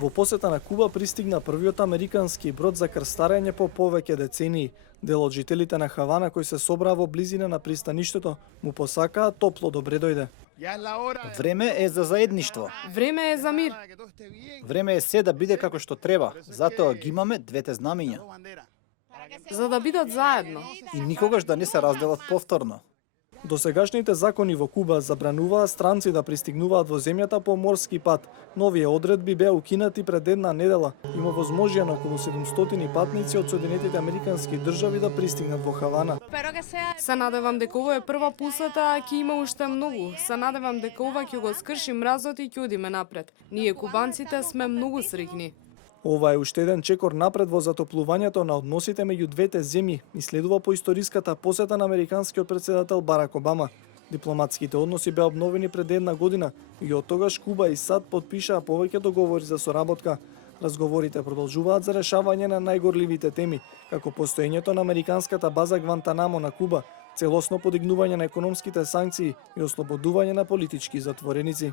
Во посета на Куба пристигна првиот американски брод за крстарење по повеќе децении. Дел од жителите на Хавана кои се собраа во близина на пристаништето му посакаа топло добре дојде. Време е за заедништво. Време е за мир. Време е се да биде како што треба. Затоа ги имаме двете знамиња. За да бидат заедно. И никогаш да не се разделат повторно. Досегашните закони во Куба забрануваа странци да пристигнуваат во земјата по морски пат. Новие одредби беа укинати пред една недела. Има возможија на околу 700 патници од Соединетите Американски држави да пристигнат во Хавана. Се надевам дека ово е прва посета, а ќе има уште многу. Се надевам дека ова ќе го скрши мразот и ќе одиме напред. Ние кубанците сме многу среќни. Ова е уште еден чекор напред во затоплувањето на односите меѓу двете земји и следува по историската посета на американскиот претседател Барак Обама. Дипломатските односи беа обновени пред една година и од тогаш Куба и САД потпишаа повеќе договори за соработка. Разговорите продолжуваат за решавање на најгорливите теми, како постоењето на американската база Гвантанамо на Куба, целосно подигнување на економските санкции и ослободување на политички затвореници.